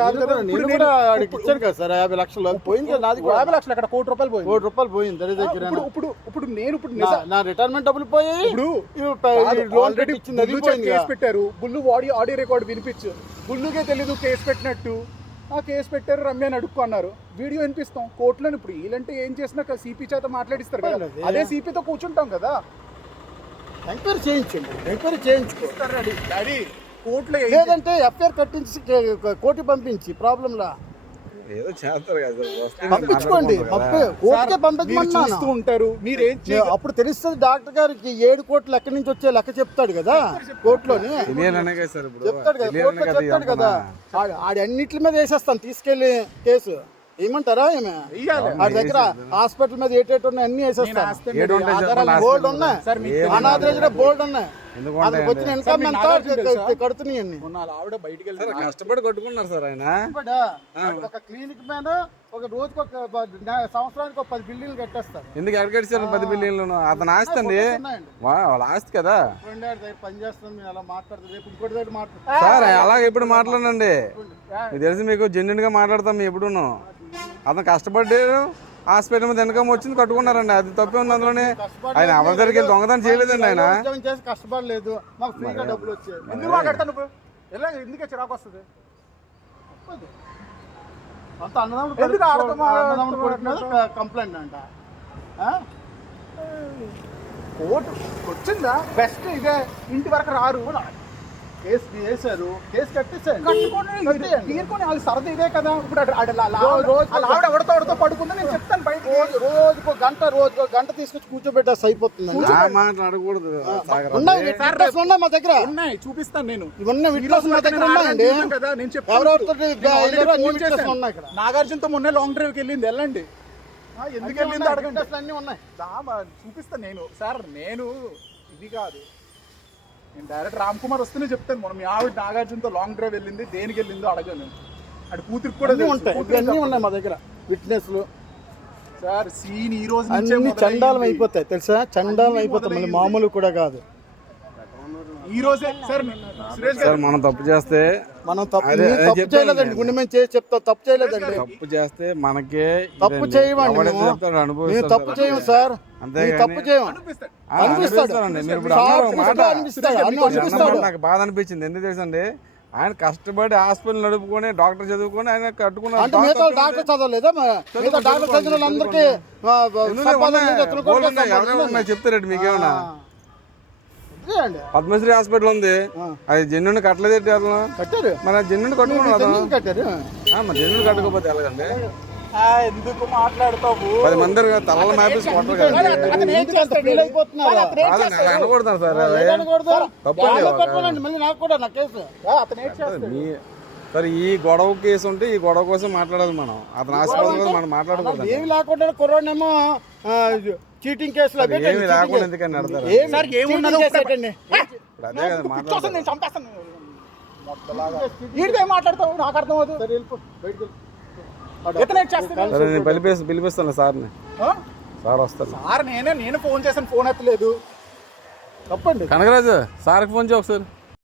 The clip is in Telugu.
కాదు కదా, నేను కూడా ఇచ్చాను కదా సార్ 50 లక్షలు పోయింది కదా, నాది 50 లక్షలు అక్కడ ₹1 కోటి పోయింది. ₹1 కోటి పోయింది దరి దగ్గర. ఇప్పుడు నేను నా రిటైర్మెంట్ డబ్బులు పోయి ఆల్రెడీ కేసు పెట్టారు. బుల్లు ఆడియో రికార్డు వినిపించు. బుల్లుకే తెలీదు కేసు పెట్టినట్టు. ఆ కేసు పెట్టారు, రమ్యాని అడుక్కు అన్నారు. వీడియో వినిపిస్తాం కోర్టులో. ఇప్పుడు వీళ్ళంటే ఏం చేసినా సిపి చేత మాట్లాడిస్తారు కదా, అదే సిపితో కూర్చుంటాం కదా. ఎంక్వైరీ చేయించండి, ఎంక్వైరీ చేయించుకోస్తారు. అది కోర్టులో లేదంటే ఎఫ్ఐఆర్ కట్టించి కోర్టు పంపించి ప్రాబ్లంలా ఏదో చేస్తారు కదా, పంపించుకోండి. కోర్టుకే పంపించమన్నాను ఉంటారు మీరేం. అప్పుడు తెలుస్తుంది డాక్టర్ గారికి 7 కోట్లు ఎక్కడి నుంచి వచ్చే లెక్క చెప్తాడు కదా కోర్టులోని, చెప్తాడు కదా కోర్టులో చెప్తాడు కదా. ఆడి అన్నిటి మీద వేసేస్తాను తీసుకెళ్లి కేసు. ఏమంటారా ఏమే వాడి దగ్గర హాస్పిటల్ మీద ఏటేటు ఉన్నాయి అన్ని వేసేస్తాను. బోల్డ్ ఉన్నాయి, అనాథ బోల్డ్ ఉన్నాయి. వచ్చిన ఇన్కమ్ ఎంత కడుతున్నాయండి. ఆవిడ బయటికి కష్టపడి కొట్టుకున్నారు సార్ ఆయన. ఒక క్లినిక్ మీద ఒక రోజుకి సంవత్సరానికి 10 బిల్డింగ్లు కట్టేస్తారు. ఎందుకు ఎక్కడ కట్టారు 10 బిల్డింగ్లు? అతను ఆస్తి అండి, వాళ్ళ ఆస్తి కదా పనిచేస్తుంది. అలా మాట్లాడుతుంది, రేపు ఇంకోటి దగ్గర మాట్లాడుతుంది సార్. అలాగే ఎప్పుడు మాట్లాడండి, మీకు తెలిసి మీకు జెన్యున్ గా మాట్లాడతాం ఎప్పుడును. అతను కష్టపడ్డారు, హాస్పిటల్ మీద ఇన్కమ్ వచ్చింది, కట్టుకున్నారండి. అది తప్పే ఉంది అందులోనే. ఆయన ఎవరి దగ్గరికి దొంగతనం చేయలేదండి. ఆయన కష్టపడలేదు, మాకు ఫ్రీగా డబ్బులు వచ్చాయి. ఎందుకు మాట్లాడతాను ఎందుకే చిరాకు వస్తుంది? అంత అన్నదమ్ముడు కంప్లైంట్ అంట. కోర్టు వచ్చిందా బెస్ట్ ఇదే. ఇంటి వరకు రారు, కేసు వేసారు, కేసు కట్టేసారు, తీరుకొని వాళ్ళు సరదా ఇదే కదా. ఇప్పుడు ఆవిడ ఎవరితో పడుకుందో నేను చెప్తాను బయట. రోజుకో గంట తీసుకొచ్చి కూర్చోబెట్టేసి అయిపోతుందండి. మాట్లాడకూడదు. మా దగ్గర ఉన్నాయి, చూపిస్తాను నేను. ఇవన్నీ విట్నెస్ మా దగ్గర ఉన్నాయండి కదా. నేను చెప్తాను. నాగార్జునతో మొన్న లాంగ్ డ్రైవ్ కి వెళ్ళింది, వెళ్ళండి. ఎందుకు వెళ్ళింది అడగండి. అన్ని ఉన్నాయి, చూపిస్తాను నేను. సార్ నేను ఇది కాదు, నేను డైరెక్ట్ రామ్ కుమార్ వస్తేనే చెప్తాను. మనం మీ ఆవిడ నాగార్జునతో లాంగ్ డ్రైవ్ వెళ్ళింది, దేనికి వెళ్ళిందో అడగను. అటు కూతురికి కూడా ఉంటాయి, ఇవన్నీ ఉన్నాయి మా దగ్గర విట్నెస్లు. సార్ సీన్ ఈ రోజు అన్ని చండాలం అయిపోతాయి తెలుసా, చండాలం అయిపోతాయి, మళ్ళీ మామూలు కూడా కాదు. ఈ రోజే సార్ మనం తప్పు చేస్తే మనం తప్పు చేయలేదండి, గుండె మేము చేసి చెప్తాం తప్పు చేయలేదండి. తప్పు చేస్తే మనకే తప్పు చేయమండి, మేము తప్పు చేయము సార్, తప్పు చేయము. నాకు బాధ అనిపించింది. ఎందుకు తెలుసండి, ఆయన కష్టపడి హాస్పిటల్ నడుపుకొని డాక్టర్ చదువుకొని ఆయన కట్టుకున్నారు. డాక్టర్ చదవలేదా? డాక్టర్ చదివిన వాళ్ళందరికీ చెప్తారండి మీకేమన్నా. పద్మశ్రీ హాస్పిటల్ ఉంది, అది జెన్యున్ కట్టలేదు కట్టారు. మరి జెన్యున్ కట్టుకున్నారు, కట్టారు. మరి జెన్యున్ కట్టుకోపోతే ఎలాగండి? ఎందుకు మాట్లాడతావు? 10 మంది తలలు మ్యాపేసి కొట్టరు అనకూడతారు సార్. ఈ గొడవ కేసు ఉంటే ఈ గొడవ కోసం మాట్లాడాలి మనం. అతను హాస్పిటల్ మనం మాట్లాడకూడదు. ఏమి లేకుండా కొరోనేమో చీటింగ్ కేసులు ఏమి లేకుండా ఎందుకని నడతారు? అదే కదా మాట్లాడతావు, నాకు అర్థం అవుతుంది. పిలిపిస్తాను సార్ని, సార్ వస్తారు. సార్ నేను ఫోన్ చేశాను, ఫోన్ ఎత్తలేదు. తప్పండి. కనకరాజు సార్కి ఫోన్ చేయ ఒకసారి.